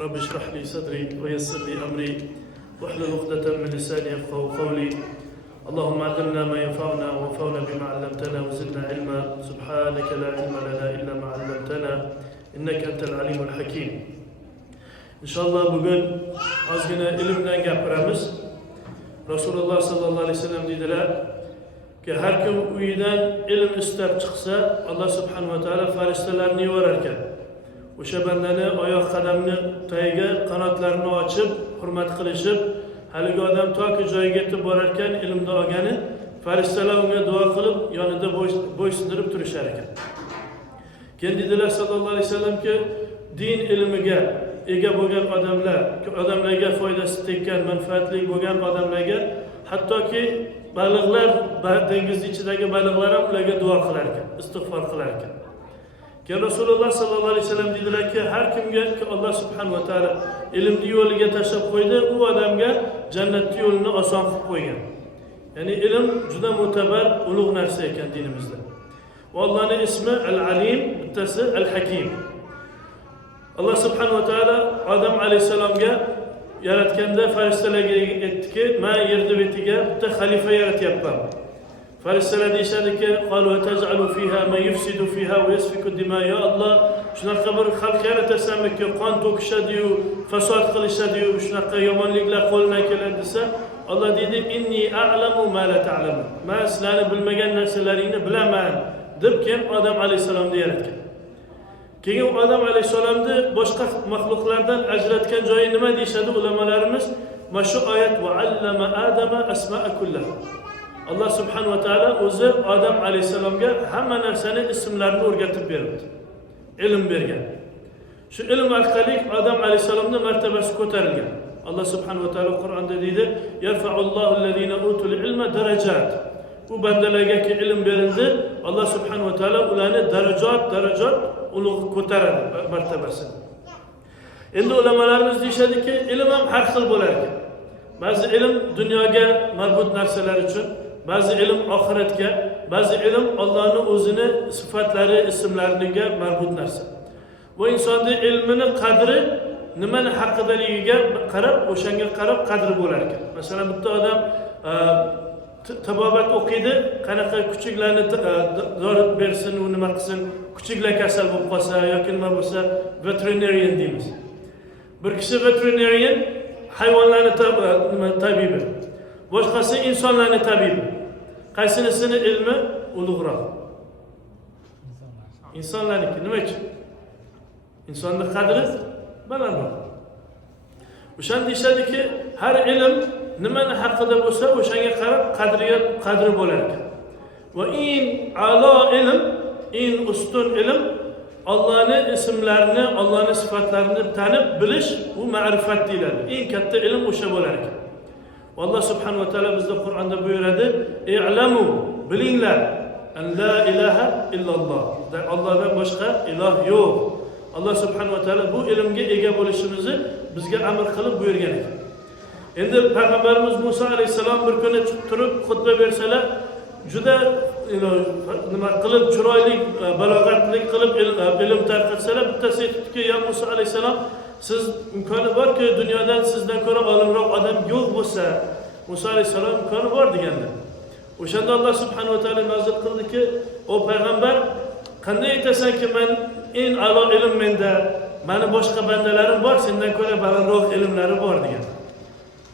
رب اشرح لي صدري ويسر لي أمري واحلل عقدة من لساني يفقهوا قولي. اللهم علمنا ما ينفعنا وانفعنا بما علمتنا وزدنا علما. سبحانك لا علم لنا إلا ما علمتنا إنك أنت العليم الحكيم. İnşallah bugün azgina ilimden gapiramiz. Rasululloh sallallohu alayhi vasallam dedilar ki her kim uydan ilm istab chiqsa Allah subhanahu wa ta'ala farishtalarni yuborar ekan. O'sha bandani oyoq qadamini tagiga qanotlarini ochib hurmat qilishib, haligi odam toki joyiga yetib borar ekan ilmni olgani farishtalar unga duo qilib yonida bo'ysundirib turishar ekan. Keyin dedilar sallallohu alayhi vasallam ki din ilmiga ega bo'lgan odamlarga foydasi tekkan, manfaatli bo'lgan odamlarga, hattoki baliqlar, dengiz ichidagi baliqlar ham ularga duo qilar ekan, istig'for qilar ekan. Keyin Rasululloh sallallohu alayhi vasallam dedilarki, har kimga Alloh subhanahu va taolo ilmni yo'liga tashlab qo'ydi, u odamga jannatning yo'lini oson qilib qo'ygan. Ya'ni ilm juda mo'tabar, ulug' narsa ekan dinimizda. Va Allohning ismi Al-Alim, bittasi Al-Hakim. Allah subhanahu wa ta'ala Adam aleyhisselamga yaratganda farishtalarga aytdiki, men yerni betiga bitta xalifa yaratyapman. Farishtalar deyishadiki, qalu taj'alu fiha man yufsidu fiha wa yasfiku dima. Ya Alloh, shunaqa bir xalq yaratasanmi-ki, qon to'kishadi-yu, fasod qilishadi-yu, shunaqa yomonliklar qo'ldan keladi desa, Alloh deydi, inni a'lamu ma la ta'lamun. Men sizlarni bilmagan narsalaringni bilaman deb keyin Adam aleyhisselamni yaratgan. Keyin Adam aleyhisselamni boshqa maxluqlardan ajratgan joyi nima deyishadi ulamolarimiz? Mana shu oyat va allama adama asma'a kullaha. Alloh subhanahu va taolo o'zi Adam aleyhisselamga hamma narsani ismlarini o'rgatib berdi. Ilm bergan. Shu ilm orqali Adam aleyhisselamning martabasi ko'tarilgan. Alloh subhanahu va taolo Qur'onda deydi, yarfa'ullohu allazina utul ilma darajat. Bu bandalarga ki ilm berildi, Allah subhanahu wa ta'ala ularni darajat ulug' ko'taradi martabasini. Endi ulamolarimiz deyishadiki, ilm ham har xil bo'lar ekan. Ba'zi ilm dunyoga marbut narsalar uchun, ba'zi ilm oxiratga, ba'zi ilm Allohning o'zini sifatlari, ismlariga marbut narsa. Bu insonning ilmini qadri nimani haqidaligiga qarab, o'shanga qarab qadri bo'lar ekan. Masalan, bitta odam tabobat o'qiydi, qanaqa kuchuklarni dori bersin, u nima qilsin, kuchuklar kasal bo'lib qolsa yoki nima bo'lsa, veterinarian deymiz. Bir kishi veterinarian, hayvonlarni tabibi, boshqasi insonlarni tabibi. Qaysinisini ilmi ulug'roq? Insonlarniki. Nima uchun? Insonning qadri balandroq. O'shanda deyishadiki, har ilm nimani haqida bo'lsa, o'shanga qarab qadri bo'lar ekan. Va in a'lo ilm, in ustun ilm, Allohning ismlarini, Allohning sifatlarini tanib bilish, bu ma'rifat deyiladi. Eng katta ilm o'sha bo'lar ekan. Alloh subhanahu va taolo bizda Qur'onda buyuradi, "I'lamu", bilinglar, an la ilaha illalloh. Allohdan boshqa iloh yo'q. Alloh subhanahu va taolo bu ilmga ega bo'lishimizni bizga amr qilib buyurgan ekan. Endi payg'ambarimiz Musa alayhisalom bir kuni turib xutba bersalar, juda nima qilib, chiroyli, balog'atli qilib ilm tarqatsalar, bittasi aytdiki, "Ya Musa alayhisalom, siz imkoni borki, dunyodan sizdan ko'ra olimroq odam yo'q bo'lsa", Musa alayhisalom imkoni bor deganlar. O'shanda Alloh subhanahu va taolo nozil qildiki, "O payg'ambar, qanday aytasanki, men eng a'lo ilm menda, meni boshqa bandalarim bor, sendan ko'ra balandroq ilmlari bor" degan.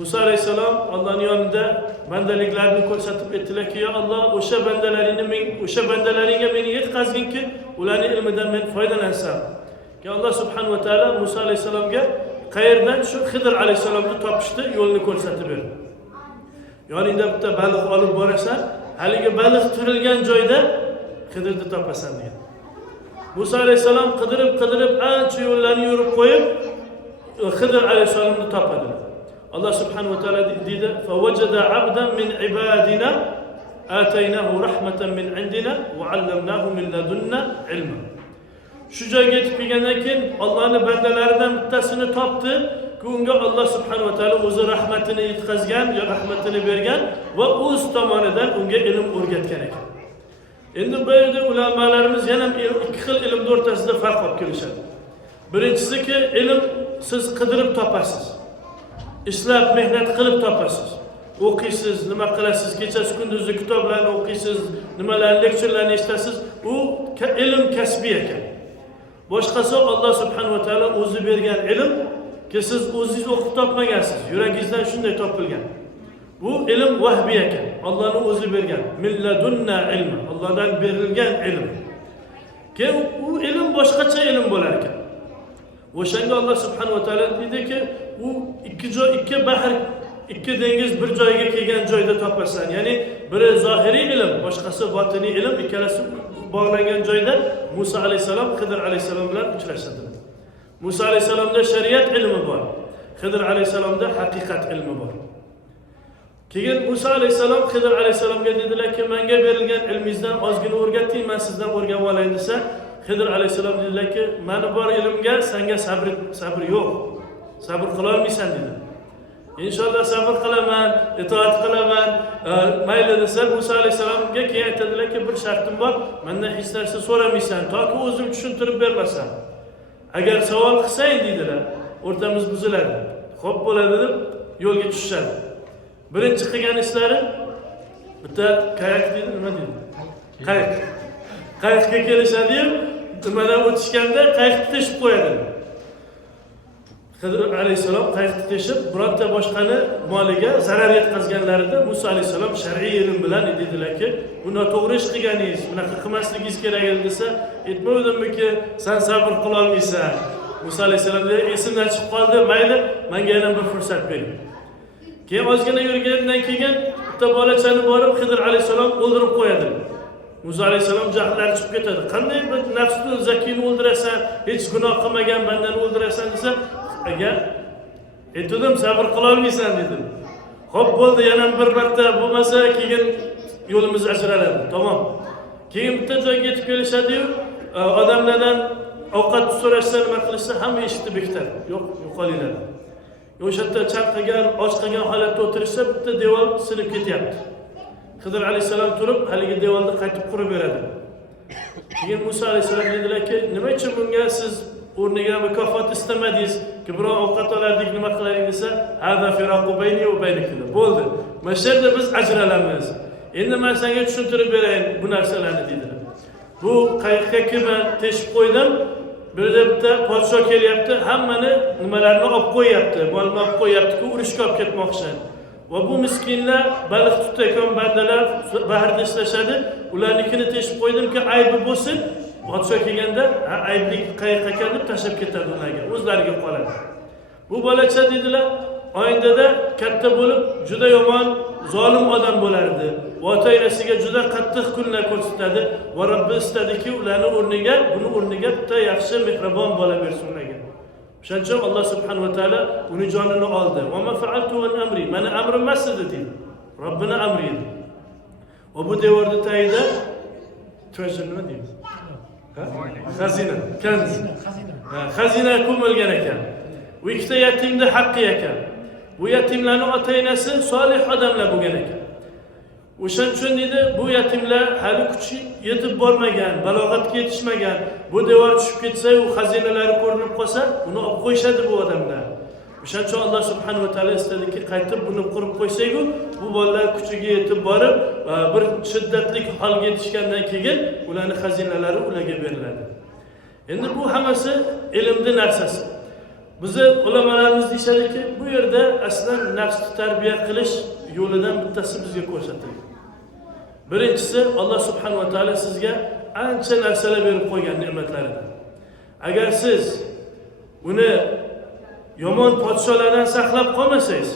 Musa alayhissalom Allohning yonida bandaliklarini ko'rsatib aytdilarki, "Ya Alloh, o'sha bandalaringga meni yetkazginki, ularning ilmidan men foydalansam." Ki Alloh subhanahu va taolo Musa alayhissalomga qayerdan shu Xidr alayhissalomni topishdi, yo'lni ko'rsatib berdi. Yoningda bitta baliq olib borasan, haligi baliq turilgan joyda Xidrni topasan degan. Musa alayhissalom qidirib ancha yo'llarni yurib qo'yib, Xidr alayhissalomni topadi. Allah subhanahu wa ta'ala deydi, "Fawajada 'abdan min ibadina ataynahu rahmatan min 'indina wa 'allamnahu min ladunna ilma." Shu joyga yetib kelgandan keyin Allohning bandalaridan bittasini topdi, ki unga Alloh subhanahu va taolo o'zi rahmatini yetkazgan, rahmatini bergan va o'z tomonidan unga ilm o'rgatgan ekan. Endi bu yerda ulamolarimiz yana ikki xil ilm o'rtasida farq olib kelishadi. Birinchisi ki ilm siz qidirib topasiz. Ishlab, mehnat qilib topasiz. O'qiysiz, nima qilasiz, kechasi kunduzi kitoblarni o'qiysiz, nimalarni lektorlarni eshitasiz, u ilm kasbi ekan. Boshqasi Alloh subhanahu va taolo o'zi bergan ilm, ki siz o'zingiz o'qib topmagansiz, yuragingizdan shunday topilgan. Bu ilm vahbiy ekan, Allohning o'zi bergan. Milladunna ilm, Allohdan berilgan ilm. Keyin u ilm boshqacha ilm bo'lar ekan. O'shanga Alloh subhanahu va taolo deydiki, u ikki bahr, ikki dengiz bir joyga kelgan joyda topasan. Ya'ni biri zohiriy ilm, boshqasi botiniy ilm, ikkalasi bog'langan joyda Musa alayhisalom Xidir alayhisalom bilan uchrashadilar. Musa alayhisalomda shariat ilmi bor, Xidir alayhisalomda haqiqat ilmi bor. Keyin Musa alayhisalom Xidir alayhisalomga dedilar-ki, menga berilgan ilmingizdan ozgina o'rgating, men sizdan o'rganib olay desa, Xidir alayhisalom dedilar-ki, meni bor ilmga senga sabr yo'q. Sabr qila olmaysan dedi. İnşallah sabr qilaman, itoat qilaman. Mayli desa, Musa alayhisalomga keyin aytadilar-ki, bir shartim bor, mendan hech narsa so'ramaysan, toki o'zim tushuntirib bermasam. Agar savol qilsang dedilar, o'rtamiz buziladi. Xo'p bo'ladi deb yo'lga tushishadi. Birinchi qilgan ishlari bitta qayiq deydi, nima deydi? Qayiq. Qayiqga kelishadi-yu, nimadan o'tishganda qayiqni teshib qo'yadi. Xidir alayhisalom qayiqni teshib, bironta boshqani moliga zarar yetkazganlarida Musa alayhisalom shar'iy ilm bilan dedilar-ki, bu noto'g'ri ish qilganingiz, bunaqa qilmasligingiz kerak edi desa, aytmavdimki, sen sabr qila olmaysan. Musa alayhisalom dedi, esimdan chiqib qoldi, mayli, menga yana bir fursat bering. Keyin ozgina yurgandan keyin bitta bolachani borib Xidir alayhisalom o'ldirib qo'yadi. Musa alayhisalom jahlari chiqib ketadi. Qanday bir nafsni zakiyni o'ldirasan, hech gunoh qilmagan bandani o'ldirasan desa, agar aytdim sabr qila olmaysan dedim. Xo'p bo'ldi, yana bir marta bo'lmasa keyin yo'limiz ajraladi. Tamom. Keyin bitta joyga yetib kelishadi-yu, odamlardan ovqat so'rashsa, nima qilishsa hamma eshitib bekitadi. Yo'q, yo'qolinglar. O'sha yerda chanqagan, och qolgan holatda o'tirishsa, bitta devor sinib ketyapti. Xidir alayhisalom turib, haligi devorni qaytib qurib beradi. Keyin Musa alayhisalom dedilar-ki, nima uchun bunga siz o'rniga mukofot istamadingiz? Ki biror ovqat olardik, nima qilaylik desa, hada firaqu bayni va baynik dedi. Bo'ldi. Mana shu yerda biz ajralamiz. Endi men senga tushuntirib berayin bu narsalarni dedilar. Bu qayiqqa kelma, teshib qo'ydim. Birda bitta podsho kelyapti, hammani nimalarni olib qo'yapti, molni olib qo'yapti-ku, urushga olib ketmoqchi. Va bu miskinlar baliq tutayotgan bandalar bahrda ishlashadi, ularnikini teshib qo'ydimki, aybi bo'lsin. Podsho kelganda aybli qayiq ekan deb tashlab ketadi ularga, o'zlariga qoladi. Bu bolacha dedilar, oyindada katta bo'lib, juda yomon, zolim odam bo'lardi. Va ota-onasiga juda qattiq kunlar ko'rsatadi va Robbi istadiki, ularning o'rniga, buni o'rniga bitta yaxshi mehribon bola bersin ularga. Shuning uchun Alloh subhanahu va taolo uni jonini oldi. Va ma fa'altu an amri, meni amrim emas dedi. Robbining amri edi. Va bu devorning tagida treasure nima deymiz? Xazina, kanz. Xazina ko'milgan ekan. Bu ikkita yatimning haqqi ekan. Bu yatimlarning ota-onasi solih odamlar bo'lgan ekan. O'shan uchun dedi, bu yatimlar hali kuchi yetib bormagan, balog'atga yetishmagan. Bu devor tushib ketsa, u xazinalari ko'rinib qolsa, uni olib qo'yishadi bu odamlar. O'shan uchun Alloh subhanahu va taolo istadiki, qaytib buni qurib qo'ysak-ku, bu bolalar kuchiga yetib borib, bir shiddatli holga yetishgandan keyin ularning xazinalari ularga beriladi. Endi bu hammasi ilmning narsasi. Bizi ulamolarimiz deyishadiki, bu yerda aslan nafsni tarbiya qilish yo'lidan bittasi bizga ko'rsatilgan. Birinchisi, Alloh subhanahu va taolo sizga ancha narsalar berib qo'ygan ne'matlaridan. Agar siz uni yomon podsholardan saqlab qolmasangiz,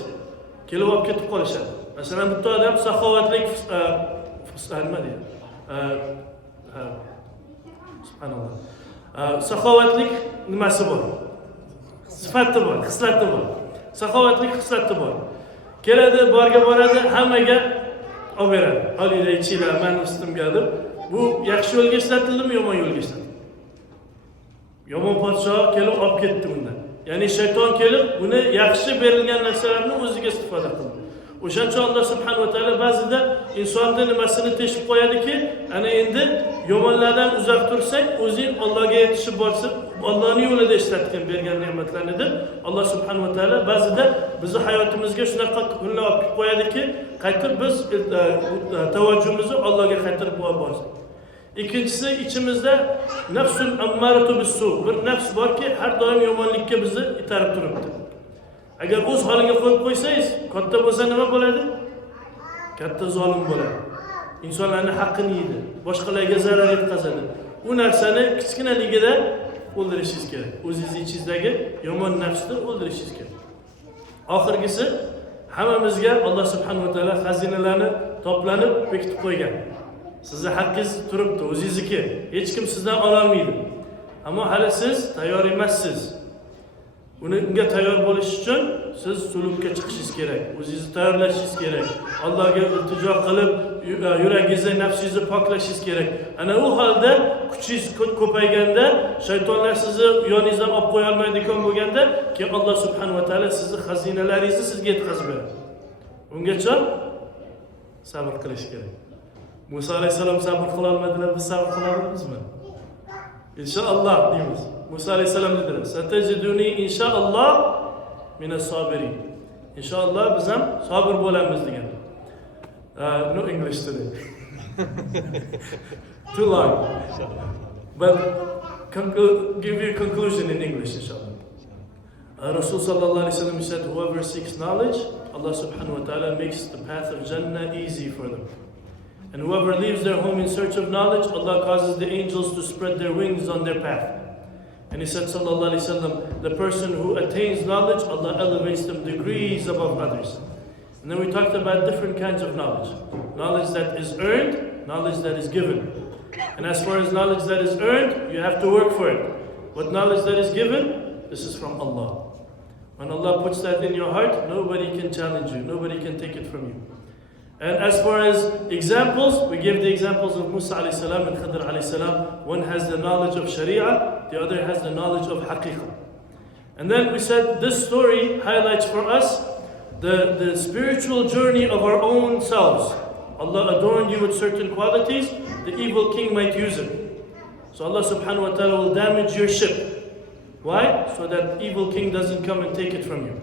kelib olib ketib qolishadi. Masalan, bitta odam saxovatlik nima deydi? Subhanalloh. Saxovatlik nimasi bor? Sifati bor, xislati bor. Saxovatlik xislati bor. Keladi, borga boradi, hammaga olib beradi. Olinglar, ichinglar, men ustimga deb. Bu yaxshi yo'lga ishlatildimi, yomon yo'lga ishlatildi? Yomon podsho kelib olib ketdi undan. Ya'ni shayton kelib uni yaxshi berilgan narsalarni o'ziga istifoda qildi. O'shaning uchun Alloh subhanahu va taolo ba'zida insonni nimasini teshib qo'yadiki, ana endi yomonlardan uzoq tursang, o'zing Allohga yetishib borsin, Allohning yo'lida ishlatgan bergan ne'matlarni deb Alloh subhanahu va taolo ba'zida bizni hayotimizga shunaqa kunlar olib qo'yadiki, qaytib biz tavajjuhimizni Allohga qaytarib borsin. Ikkinchisi, ichimizda nafsun ammaratu bis-su, bir nafs borki, har doim yomonlikka bizni itarib turibdi. Agar o'z holiga qo'yib qo'ysangiz, katta bo'lsa nima bo'ladi? Katta zolim bo'ladi. Insonlarning haqqini yeydi, boshqalarga zarar yetkazadi. U narsani kichkinaligida o'ldirishingiz kerak. O'zingiz ichingizdagi yomon nafsni o'ldirishingiz kerak. Oxirgisi, hammamizga Alloh subhanahu va taolo xazinalarni toplanib bekitib qo'ygan. Sizning haqqingiz turibdi, o'zingizniki. Hech kim sizdan ola olmaydi. Ammo hali siz tayyor emassiz. Unga tayyor bo'lish uchun siz sulukka chiqishingiz kerak. O'zingizni tayyorlashingiz kerak. Allohga iltijo qilib, yuragingizni, nafsingizni poklashingiz kerak. Ana u holda kuchingiz ko'payganda, shaytonlar sizni yoningizdan olib qo'ya olmaydigan bo'lganda, keyin Alloh subhanahu va taolo sizning xazinalaringizni sizga yetkazib beradi. Ungacha sabr qilish kerak. Musa alayhisalom sabr qila olmadilar, biz sabr qila olamizmi? İnşallah deymiz. Musa alayhisalom dedilar: "Satajiduni inşallah minas sabirin." İnşallah biz ham sabr bo'lamiz degan. No English today. Too long. But give you a conclusion in English, inshallah. Rasul sallallahu alayhi wasallam said, "Whoever seeks knowledge, Allah subhanahu wa ta'ala makes the path of Jannah easy for them. And whoever leaves their home in search of knowledge, Allah causes the angels to spread their wings on their path." And he said, sallallahu alaihi wasallam, the person who attains knowledge, Allah elevates them degrees above others. And then we talked about different kinds of knowledge. Knowledge that is earned, knowledge that is given. And as far as knowledge that is earned, you have to work for it. But knowledge that is given, this is from Allah. When Allah puts that in your heart, nobody can challenge you, nobody can take it from you. And as far as examples, we give the examples of Musa alayhi salam and Khidr alayhi salam. One has the knowledge of Sharia, the other has the knowledge of Haqiqah. And then we said this story highlights for us the spiritual journey of our own selves. Allah adorned you with certain qualities, the evil king might use it. So Allah subhanahu wa ta'ala will damage your ship. Why? So that evil king doesn't come and take it from you.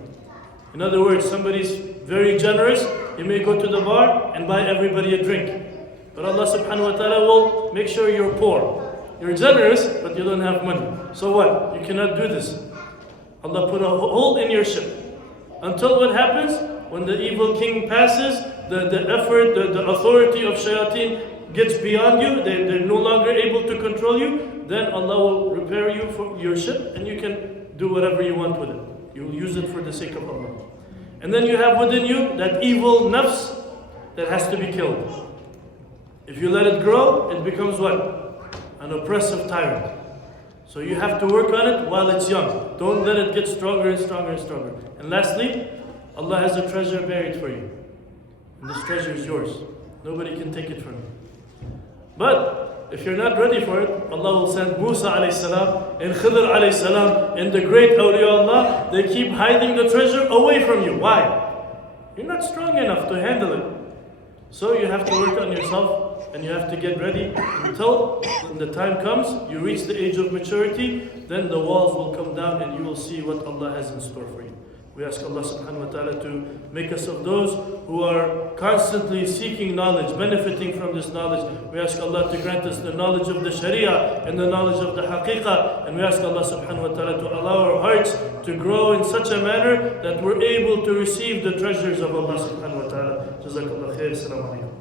In other words, somebody's very generous, he may go to the bar and buy everybody a drink. But Allah subhanahu wa ta'ala will make sure you're poor. You're generous, but you don't have money. So what? You cannot do this. Allah put a hole in your ship. Until what happens? When the evil king passes, the effort, the authority of shayateen gets beyond you, they're no longer able to control you, then Allah will repair you for your ship and you can do whatever you want with it. You'll use it for the sake of Allah. And then you have within you that evil nafs that has to be killed. If you let it grow, it becomes what? An oppressive tyrant. So you have to work on it while it's young. Don't let it get stronger and stronger and stronger. And lastly, Allah has a treasure buried for you. And this treasure is yours. Nobody can take it from you. But if you're not ready for it, Allah will send Musa alayhi salam and Khidr alayhi salam and the great awliya Allah. They keep hiding the treasure away from you. Why? You're not strong enough to handle it. So you have to work on yourself and you have to get ready until when the time comes, you reach the age of maturity, then the walls will come down and you will see what Allah has in store for you. We ask Allah subhanahu wa ta'ala to make us of those who are constantly seeking knowledge, benefiting from this knowledge. We ask Allah to grant us the knowledge of the Sharia and the knowledge of the Haqiqah. And we ask Allah subhanahu wa ta'ala to allow our hearts to grow in such a manner that we're able to receive the treasures of Allah subhanahu wa ta'ala. Jazakallah khair. Assalamu alaikum.